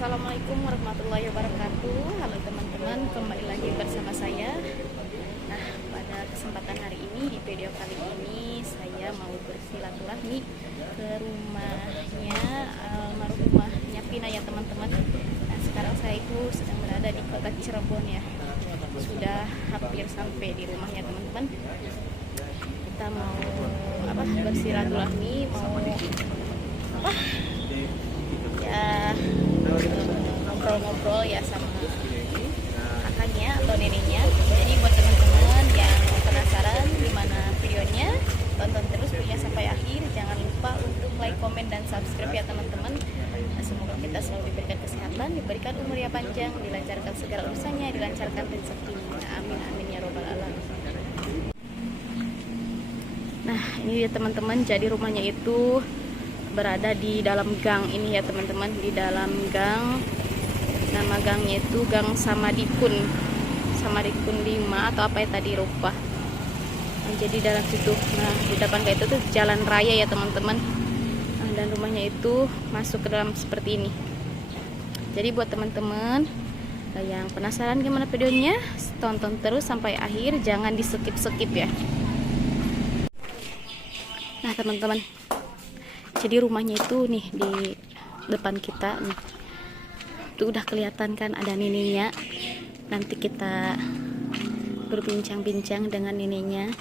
Assalamualaikum warahmatullahi wabarakatuh. Halo teman-teman, kembali lagi bersama saya. Nah, pada kesempatan hari ini, di video kali ini saya mau bersilaturahmi ke rumahnya almarhumahnya Pina ya teman-teman. Nah, sekarang saya itu sedang berada di kota Cirebon ya. Sudah hampir sampai di rumahnya teman-teman. Kita mau bersilaturahmi, mau ya ngobrol-ngobrol ya sama kakaknya atau neneknya. Jadi buat teman-teman yang penasaran gimana videonya, tonton terus videonya sampai akhir. Jangan lupa untuk like, komen, dan subscribe ya teman-teman. Nah, semoga kita selalu diberikan kesehatan, diberikan umur yang panjang, dilancarkan segala urusannya, dilancarkan rezekinya. Amin amin ya robbal alamin. Nah, ini ya teman-teman, jadi rumahnya itu berada di dalam gang ini ya teman-teman, di dalam gang. Nama gangnya itu Gang Samadikun 5 atau apa ya tadi lupa. Nah, jadi dalam situ, nah di depan kayak itu tuh jalan raya ya teman-teman. Nah, dan rumahnya itu masuk ke dalam seperti ini. Jadi buat teman-teman yang penasaran gimana videonya, tonton terus sampai akhir, jangan di skip ya. Nah teman-teman, jadi rumahnya itu nih di depan kita nih. Itu udah kelihatan kan ada neneknya. Nanti kita berbincang-bincang dengan neneknya.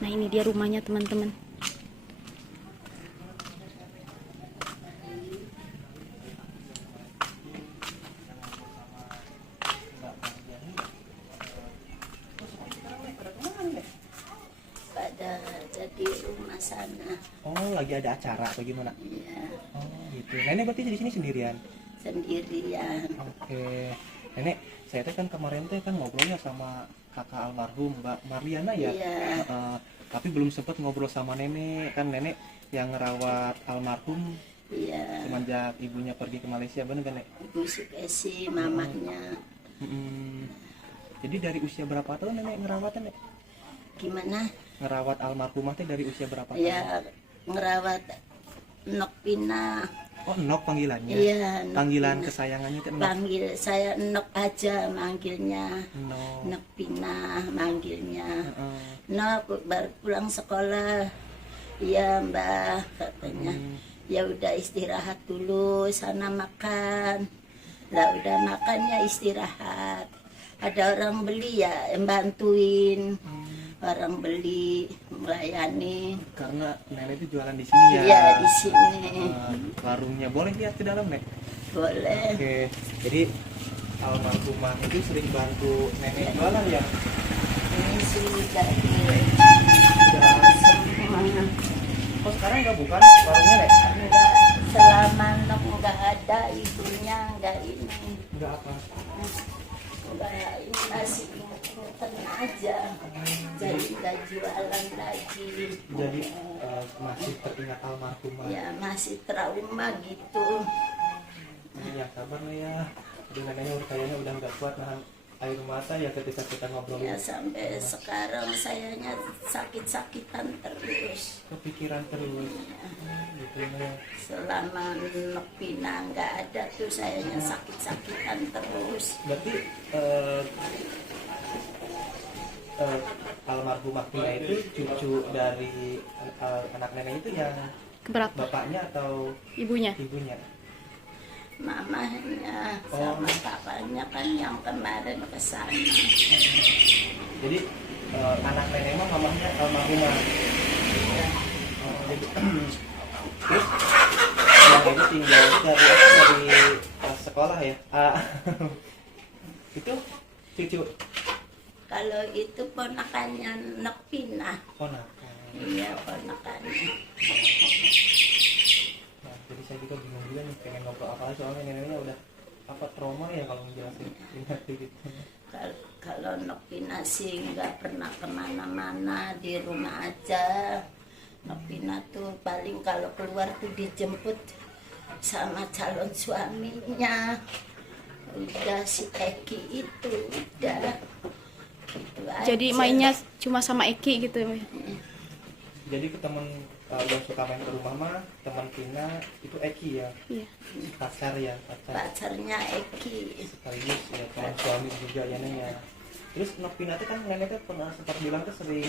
Nah, ini dia rumahnya teman-teman. Jadi rumah sana. Oh, lagi ada acara atau gimana? Iya. Oh, gitu. Nenek berarti di sini sendirian? Sendirian. Oke. Nenek, saya teh kan kemarin teh kan ngobrolnya sama kakak almarhum Mbak Marliana ya. Iya. Tapi belum sempat ngobrol sama nenek. Kan nenek yang ngerawat almarhum. Iya. Semenjak ibunya pergi ke Malaysia, bener kan, Nek? Ibu Sukesi, mamahnya. Jadi dari usia berapa tahun nenek ngerawatnya, Nek? Gimana? Ngerawat almarhumah teh dari usia berapa tahun? Ya, ngerawat Nok Pina. Oh, Nok panggilannya? Iya, Nok Panggilan Pina. kesayangannya itu Nok? Panggil saya Nok aja manggilnya. Nok. Nok Pina manggilnya. Nok baru pulang sekolah. Iya Mbak, katanya. Ya udah istirahat dulu, sana makan. Lah udah makan ya istirahat. Ada orang beli ya yang bantuin. Orang beli, melayani. Karena nenek itu jualan di sini ya? Iya, di sini. Warungnya boleh lihat ke dalam, Nek? Boleh. Oke, jadi almarhumah itu sering bantu nenek jualan ya? Ini sudah semua. Oh, sekarang nggak buka nih warungnya, Nek? Enggak, selama Nok nggak ada, ibunya nggak ini. Nggak apa? Nggak ini masih ngeten aja. Jadi nggak jualan lagi. Jadi masih teringat almarhumah. Ya masih trauma gitu. Ini yang sabar lah ya. Jadi neneknya kayaknya udah nggak kuat nahan air mata ya ketika kita ngobrol. Ya sampai sekarang sayanya sakit-sakitan terus. Kepikiran terus. Gitu ya. Selama Nok Pina nggak ada tuh sayanya sakit-sakitan terus. Berarti almarhumah Pina itu cucu dari anak nenek itu yang Keberapa? bapaknya atau Ibunya. ibunya? Mamahnya sama papanya kan yang kemarin kesana. Jadi anak nenek mah mamahnya almarhumah. Jadi terus yang itu tinggal dari pas sekolah ya. Itu cucu Kalau itu ponakannya Nok Pina. ponakan. Iya ponakannya. Nah, jadi saya juga bingung juga nih pengen ngobrol apa soalnya neneknya udah apa trauma ya kalau ngejelasin gitu. Kalau Nok Pina sih nggak pernah kemana-mana, di rumah aja. Nok Pina tuh paling kalau keluar tuh dijemput sama calon suaminya. Udah si Eki itu udah. Itu Jadi aja. mainnya cuma sama Eki gitu. Jadi ke yang suka main ke rumah mah teman Vina itu Eki ya, Iya. pacar ya, pacar Pacarnya Eki. sekaligus ya teman suami juga ya Nek ya. Terus Nok Vina tuh kan nenek tuh pernah sempat bilang tuh sering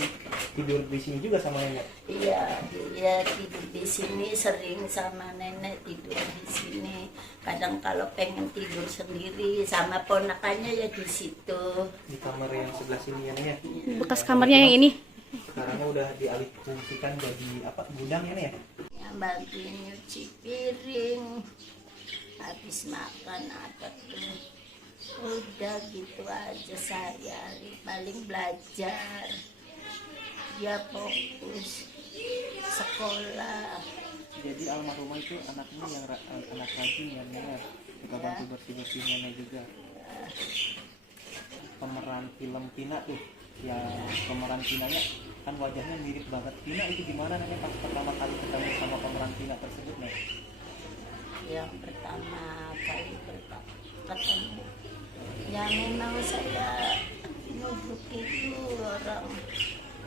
tidur di sini juga sama nenek. Iya, dia tidur di sini, sering sama nenek tidur di sini. Kadang kalau pengen tidur sendiri sama ponakannya ya di situ. Di kamar yang sebelah sini ya Nek ya. Bekas kamarnya yang ini. Sekarang udah dialih fungsikan jadi apa, gudang ya Nek ya. Yang bantuin nyuci piring, habis makan apa tuh. Udah gitu aja sehari-hari, paling belajar. Dia fokus sekolah. Jadi almarhumah itu anaknya yang anak rajin ya Nek ya. Suka bantu bersih-bersih nenek juga. Pemeran film Vina tuh, yang pemeran Vinanya kan wajahnya mirip banget Vina, itu gimana Nek pas pertama kali ketemu sama pemeran Vina tersebut Nek? Yang pertama kali ketemu, ya memang saya nuduk itu orang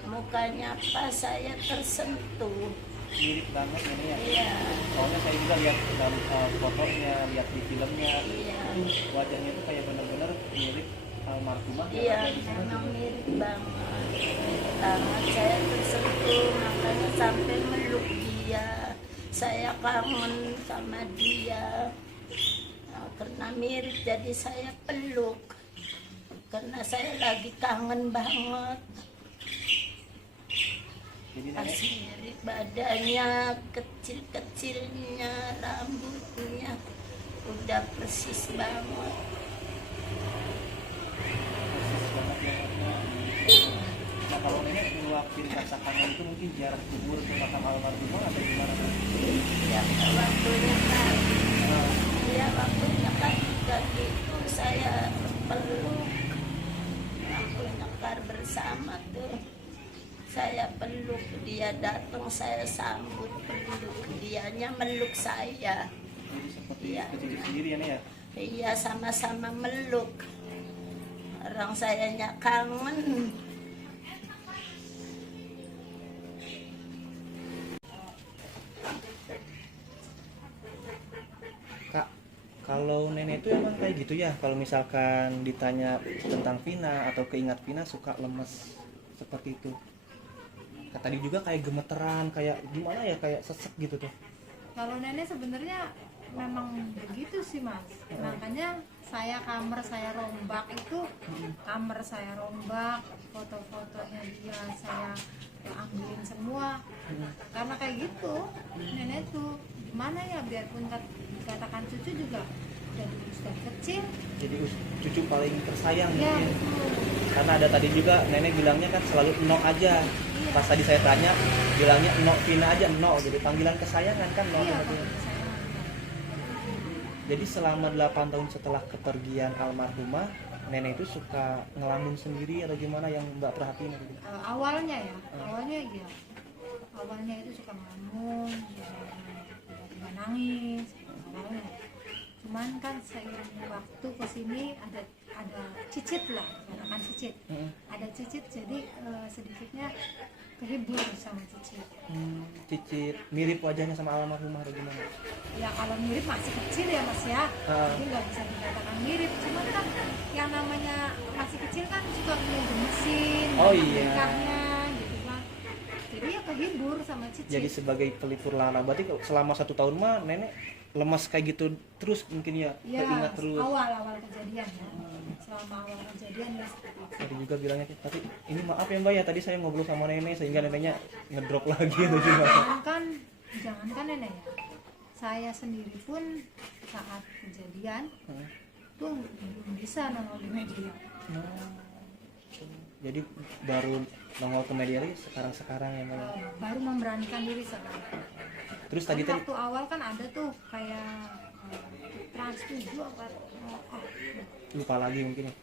mukanya pas saya tersentuh. Mirip banget Nek ya. Iya, Soalnya saya juga lihat dalam fotonya, lihat di filmnya, iya, wajahnya itu kayak benar-benar mirip almarhumah. iya, memang mirip banget. Banget saya tersentuh, makanya sampai meluk dia. Saya kangen sama dia. Nah, karena mirip jadi saya peluk. Karena saya lagi kangen banget. Jadi Pas nenek mirip badannya, kecil-kecilnya, rambutnya udah persis banget. persis banget ya Nek. Nah kalau nenek ngeluapin rasa kangen itu mungkin jarak kubur ke makam almarhumah atau gimana Nek? Ya waktunya kan, Nah, ya waktunya kan juga gitu saya peluk, waktu nyekar bersama tuh. Saya peluk, dia datang saya sambut peluk, dianya meluk saya. jadi seperti Iya. kecil sendiri ya Nek ya. Iya sama-sama meluk. Orang sayanya kangen. Kak, kalau nenek itu emang kayak gitu ya, kalau misalkan ditanya tentang Vina atau keingat Vina suka lemes seperti itu. Kak tadi juga kayak gemeteran, kayak gimana ya, kayak sesek gitu tuh. Kalau nenek sebenarnya memang begitu sih mas, makanya saya kamar saya rombak itu, kamar saya rombak, foto-fotonya dia saya ambilin semua, karena kayak gitu nenek tuh gimana ya, biarpun dikatakan cucu juga dari kecil Jadi cucu paling tersayang ya mungkin. betul. Karena ada tadi juga nenek bilangnya kan selalu Nok aja. Pas tadi saya tanya bilangnya Nok Vina aja, Nok, jadi panggilan kesayangan kan Nok. Iya, Gitu. kalau saya Jadi selama 8 tahun setelah kepergian almarhumah, nenek itu suka ngelamun sendiri atau gimana yang Mbak perhatiin gitu? awalnya ya, awalnya iya, awalnya itu suka ngelamun, tiba-tiba nangis, awalnya. Cuman kan seiring waktu kesini ada cicit lah, katakan cicit, ada cicit, jadi sedikitnya kehibur sama cicit. Cicit mirip wajahnya sama almarhumah atau gimana? Ya kalau mirip masih kecil ya mas ya, jadi nggak bisa dikatakan mirip. Cuman kan yang namanya masih kecil kan juga punya gemesin, Oh iya. nikahnya gitu kan. Jadi ya kehibur sama cicit. Jadi sebagai pelipur lana, berarti kalau selama 1 tahun mah nenek lemas kayak gitu terus mungkin ya, ya keingat terus. awal kejadian ya. Selama awal kejadian ya seperti itu. Tadi juga bilangnya, tapi ini maaf ya Mbak ya, tadi saya ngobrol sama nenek sehingga neneknya ngedrop lagi atau gimana? Jangankan nenek ya, saya sendiri pun saat kejadian tuh belum bisa nongol di media. Jadi baru nongol ke media lagi sekarang ya Mbak. Baru memberanikan diri sekarang. Terus Kan tadi waktu awal kan ada tuh kayak Trans 7 apa lupa lagi mungkin ya.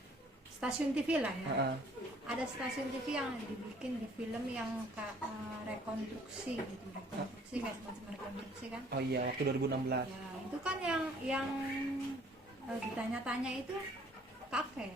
stasiun TV lah ya. Heeh. Ada stasiun TV yang dibikin di film yang rekonstruksi gitu, rekonstruksi kayak semacam rekonstruksi kan. Oh iya, waktu 2016. Ya, itu kan yang ditanya-tanya itu kakek.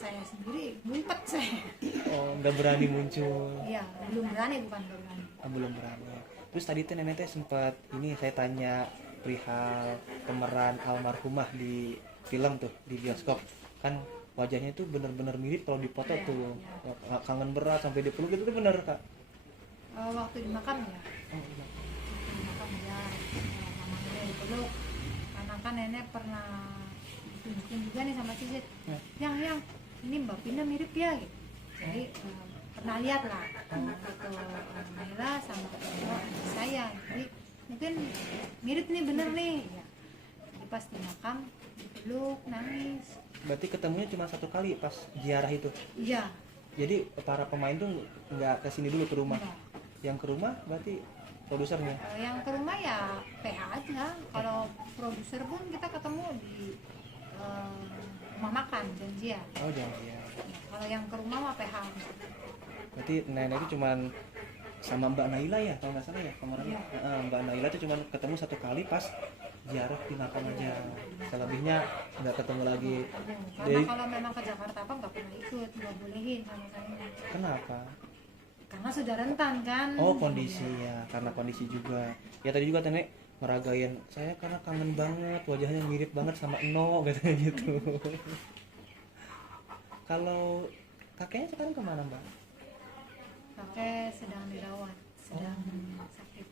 saya sendiri ngumpet saya. Oh, nggak berani muncul. Iya, belum berani, bukan nggak berani. Oh, belum berani. Terus tadi tuh nenek teh sempat ini saya tanya perihal pemeran almarhumah di film tuh di bioskop, kan wajahnya itu benar-benar mirip kalau dipoto Iya, tuh. iya. Kangen berat sampai dipeluk itu tuh bener Kak? Waktu di makam ya, Oh, iya. di makam ya, mama nenek dipeluk. Karena kan nenek pernah ditunjukin juga nih sama Cicit. Yang ini Mbak Pina mirip ya gitu. Jadi pernah lihat lah foto Naila sama foto adik saya. Jadi mungkin mirip nih, bener nih ya. Jadi pas di makam dipeluk, nangis. Berarti ketemunya cuma satu kali pas ziarah itu. Iya. Jadi para pemain tuh nggak kesini dulu ke rumah. Enggak. Yang ke rumah berarti produsernya. Yang ke rumah ya PH aja. Kalau produser pun kita ketemu di rumah makan janjian. Oh jangan ya. Kalau yang ke rumah mah PH. Berarti nenek itu cuman sama Mbak Naila ya kalau nggak salah ya pemerannya. Iya. Mbak Naila itu cuman ketemu satu kali pas ziarah di makam aja. Selebihnya nggak ketemu lagi. Karena Jadi kalau memang ke Jakarta apa nggak pernah ikut, nggak bolehin sama saya. kenapa? Karena sudah rentan kan. Oh kondisi ya, karena kondisi juga. Ya tadi juga nenek meragain saya karena kangen banget, wajahnya mirip banget sama Eno katanya gitu. Kalau kakeknya sekarang kemana Mbak? Kakek sedang dirawat, sedang sakit.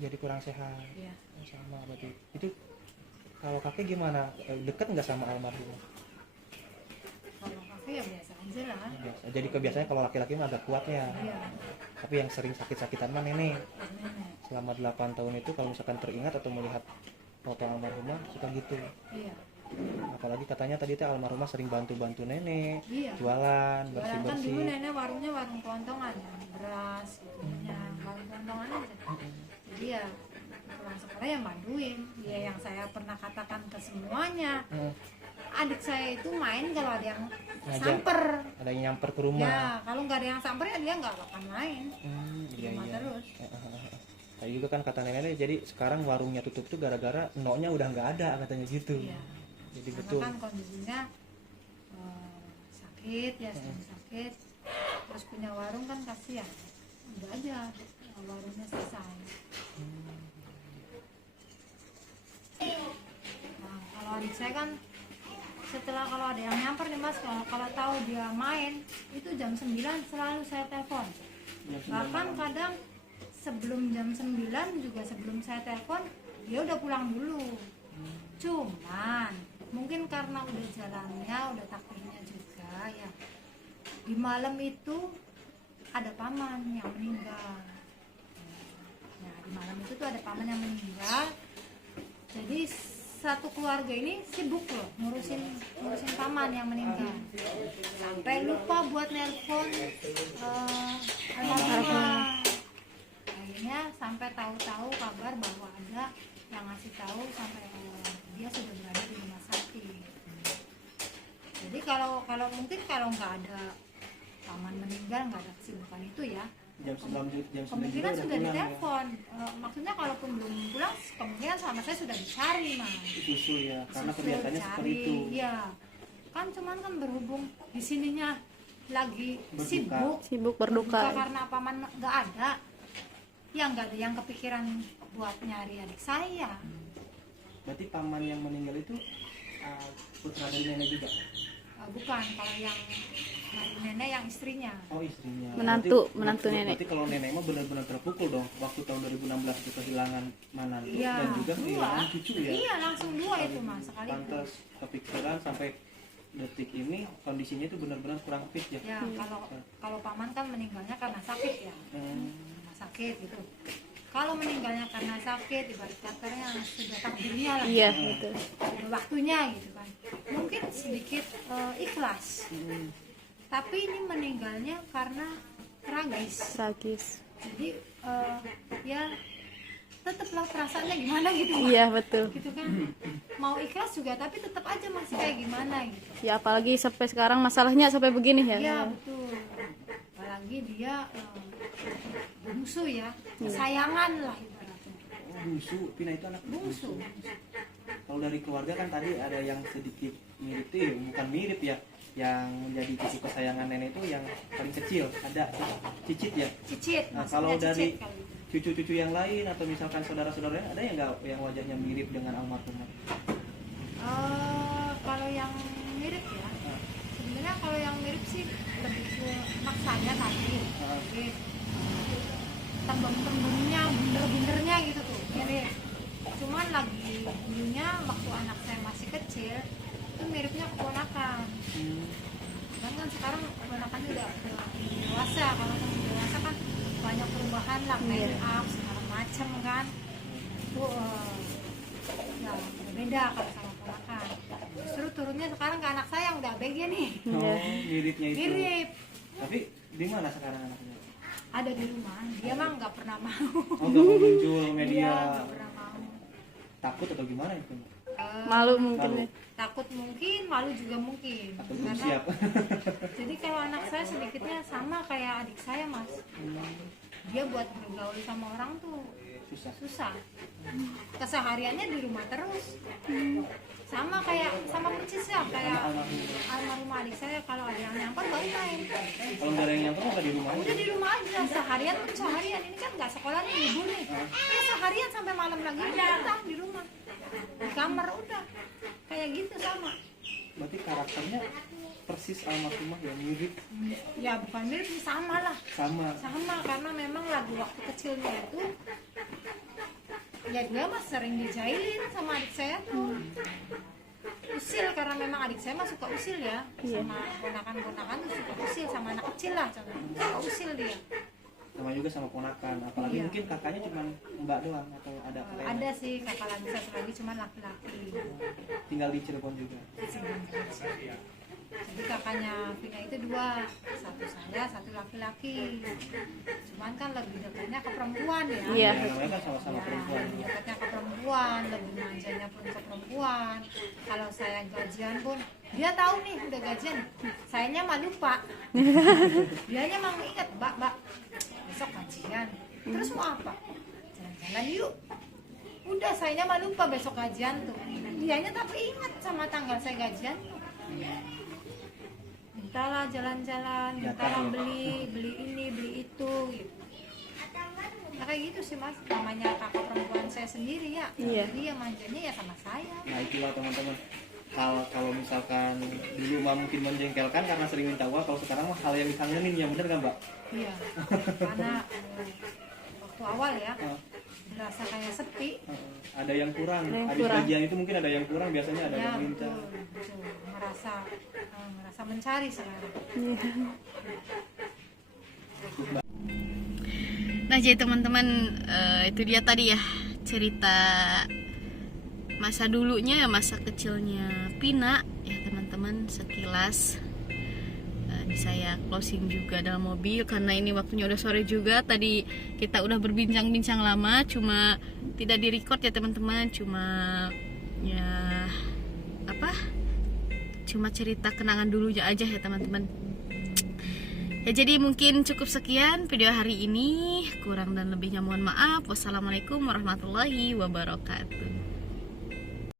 Jadi kurang sehat. Ya. Sama berarti. Itu kalau kakek gimana? Dekat nggak sama almarhum? Kalau kakek ya biasa aja lah. Biasa. Jadi kebiasaannya kalau laki-laki mah agak kuat ya. Iya. Tapi yang sering sakit-sakitan mah nenek. Nenek. Selama 8 tahun itu kalau misalkan teringat atau melihat foto almarhumah suka gitu. Iya. Apalagi katanya tadi teh almarhumah sering bantu-bantu nenek, Iya. jualan, Jualan kan dulu bersih-bersih. nenek warungnya warung kelontongan ya, beras gitu ya, warung kelontongan aja. Jadi ya pulang sekolah ya bantuin. Ya yang saya pernah katakan ke semuanya, adik saya itu main kalau ada yang Ngajak. samper. Ada yang nyamper ke rumah. Ya kalau nggak ada yang samper ya dia nggak akan main. Di Iya rumah iya. terus. Tadi juga kan kata nenek, jadi sekarang warungnya tutup tuh gara-gara noknya udah nggak ada katanya gitu. Iya. Jadi Karena betul. kan kondisinya sakit ya, sedang sakit. Terus punya warung kan kasihan. Udah aja warungnya selesai. Nah, kalau adik saya kan setelah kalau ada yang nyamper nih mas, kalau tahu dia main itu jam 9 selalu saya telepon. Bahkan kadang sebelum jam 9 juga sebelum saya telepon dia udah pulang dulu. Cuman mungkin karena udah jalannya, udah takdirnya juga ya. Di malam itu ada paman yang meninggal. Nah, di malam itu tuh ada paman yang meninggal. Jadi satu keluarga ini sibuk loh ngurusin paman yang meninggal. Sampai lupa buat nelpon almarhumah. Akhirnya sampai tahu-tahu kabar bahwa ada yang ngasih tahu sampai dia sudah berada di rumah sakit. Jadi kalau mungkin kalau nggak ada paman meninggal, nggak ada kesibukan itu ya, Jam 9 kemungkinan sudah pulang, ditelepon. Maksudnya kalaupun belum pulang, kemungkinan sama saya sudah dicari mas. Susul ya, karena Susul, kebiasaannya seperti cari, itu. Iya. Kan cuman kan berhubung di sininya lagi Berduka. Sibuk berduka berduka. karena paman nggak ada. Ya nggak ada yang kepikiran buat nyari adik saya. Berarti paman yang meninggal itu putra dari nenek juga? Bukan, kalau yang nenek yang istrinya. Oh istrinya. Menantu nenek. Berarti kalau nenek mah benar-benar terpukul dong waktu tahun 2016 itu kehilangan manantu Iya, dan juga dua. kehilangan cucu ya. Iya, langsung dua itu mas sekali. Pantas kepikiran sampai detik ini kondisinya itu benar-benar kurang fit ya. Ya, kalau paman kan meninggalnya karena sakit ya. Karena sakit gitu. Kalau meninggalnya karena sakit, ibarat katanya sudah takdirnya lah. Iya, betul. Sudah waktunya gitu kan. Mungkin sedikit ikhlas. Tapi ini meninggalnya karena tragis. Tragis. Jadi ya tetaplah perasaannya gimana gitu. Iya, betul. Gitu kan. Mau ikhlas juga tapi tetap aja masih kayak gimana gitu. Ya apalagi sampai sekarang masalahnya sampai begini ya. Iya betul. Apalagi dia bungsu ya, kesayangan lah ibaratnya. Oh, bungsu, Pina itu anak Bungsu. Kalau dari keluarga kan tadi ada yang sedikit mirip tuh, bukan mirip ya, yang menjadi cucu kesayangan nenek itu yang paling kecil, ada Cicit ya. Cicit, Nah, maksudnya kalau dari cicit kali. cucu-cucu yang lain atau misalkan saudara-saudaranya ada yang nggak yang wajahnya mirip dengan almarhumah? Kalau yang mirip ya, sebenarnya kalau yang mirip sih lebih ke anak saya tadi. Oke. Tembem-tembemnya, bunder-bundernya gitu tuh mirip. Cuman lagi dulunya waktu anak saya masih kecil itu miripnya keponakan. Dan kan sekarang keponakannya udah dewasa. Kalau udah dewasa kan banyak perubahan lah, make up segala macem kan. Itu ya beda kalau sama ponakan. Justru turunnya sekarang ke anak saya yang udah ABG nih. Oh, miripnya itu. Mirip. Tapi di mana sekarang anaknya? Ada di rumah. Dia mah nggak pernah mau. Oh, nggak mau muncul Iya, media. nggak pernah mau. Takut atau gimana itu? Malu mungkin Malu. ya. Takut mungkin, malu juga mungkin. Atau belum Karena siap? jadi kalau anak saya sedikitnya sama kayak adik saya mas. Dia buat bergaul sama orang tuh Susah. susah. Kesehariannya di rumah terus. Sama persis ya kayak almarhum adik saya, kalau ada yang nyamper baru main. Kalau nggak ada yang nyamper nggak di rumah aja. Udah di rumah aja seharian pun seharian, ini kan nggak sekolah nih, libur nih. Ya seharian sampai malam lagi datang di rumah, di kamar udah kayak gitu sama. Berarti karakternya persis almarhumah ya, mirip Ya bukan mirip, sama lah. sama. Sama karena memang lagi waktu kecilnya itu ya dia mah sering dijailin sama adik saya tuh. Usil, karena memang adik saya mah suka usil ya. Sama ponakan-ponakan tuh suka usil, sama anak kecil lah contohnya. Suka usil dia. Sama juga sama ponakan, apalagi Iya. mungkin kakaknya cuma mbak doang atau ada kakak yang Ada sih kakak lagi satu lagi cuman laki-laki. tinggal di Cirebon juga. Jadi kakaknya Vina itu dua, satu saya, satu laki-laki. Cuman kan lebih dekatnya ke perempuan ya. Iya. Ya, namanya kan sama-sama perempuan. Lebih dekatnya ke perempuan, lebih manjanya pun ke perempuan. Kalau saya gajian pun, dia tahu nih udah gajian, sayanya mah lupa. Dianya mah inget, mbak, besok gajian. Terus mau apa? Jalan-jalan yuk. Udah, sayanya mah lupa besok gajian tuh. Dianya tapi ingat sama tanggal saya gajian. Mintalah jalan-jalan, mintalah beli ini, beli itu gitu. Nah, kayak gitu sih mas, namanya kakak perempuan saya sendiri ya. Iya. Jadi ya manjanya ya sama saya. Nah itulah teman-teman, kalau misalkan dulu mah mungkin menjengkelkan karena sering minta uang, kalau sekarang mah hal yang dikangenin ya, bener nggak mbak? Iya, karena waktu awal ya Oh, berasa kayak sepi. ada yang kurang, Ada yang habis kurang. gajian itu mungkin ada yang kurang, biasanya ada Ya yang minta. betul, merasa mencari sekarang. Nah jadi teman-teman, itu dia tadi ya cerita masa dulunya, masa kecilnya Pina ya teman-teman, sekilas. Ini saya closing juga dalam mobil karena ini waktunya udah sore juga. Tadi kita udah berbincang-bincang lama, cuma tidak di-record ya teman-teman, cuma ya cuma cerita kenangan dulu aja ya teman-teman. Ya jadi mungkin cukup sekian video hari ini, kurang dan lebihnya mohon maaf. Wassalamualaikum warahmatullahi wabarakatuh.